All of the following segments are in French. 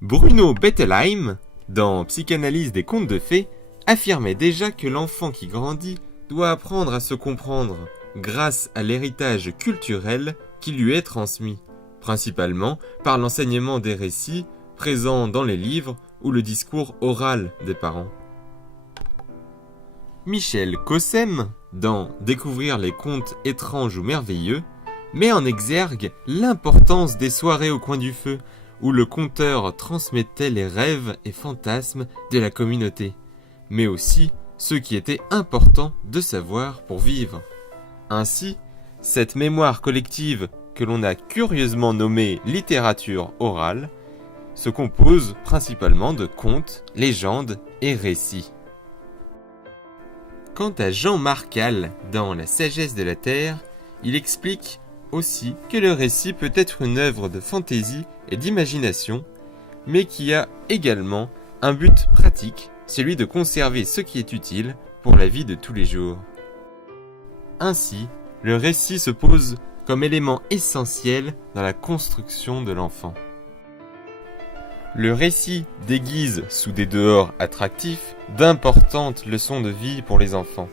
Bruno Bettelheim, dans Psychanalyse des contes de fées, affirmait déjà que l'enfant qui grandit doit apprendre à se comprendre grâce à l'héritage culturel qui lui est transmis, principalement par l'enseignement des récits présents dans les livres ou le discours oral des parents. Michel Cossem, dans Découvrir les contes étranges ou merveilleux, met en exergue l'importance des soirées au coin du feu, où le conteur transmettait les rêves et fantasmes de la communauté, mais aussi ceux qui étaient importants de savoir pour vivre. Ainsi, cette mémoire collective que l'on a curieusement nommée littérature orale se compose principalement de contes, légendes et récits. Quant à Jean Marcal, dans La sagesse de la Terre, il explique aussi que le récit peut être une œuvre de fantaisie et d'imagination, mais qui a également un but pratique, celui de conserver ce qui est utile pour la vie de tous les jours. Ainsi, le récit se pose comme élément essentiel dans la construction de l'enfant. Le récit déguise sous des dehors attractifs d'importantes leçons de vie pour les enfants.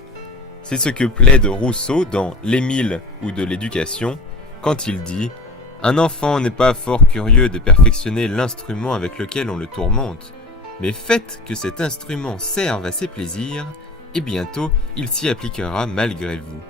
C'est ce que plaide Rousseau dans L'Émile ou de l'éducation, quand il dit « Un enfant n'est pas fort curieux de perfectionner l'instrument avec lequel on le tourmente, mais faites que cet instrument serve à ses plaisirs, et bientôt il s'y appliquera malgré vous. »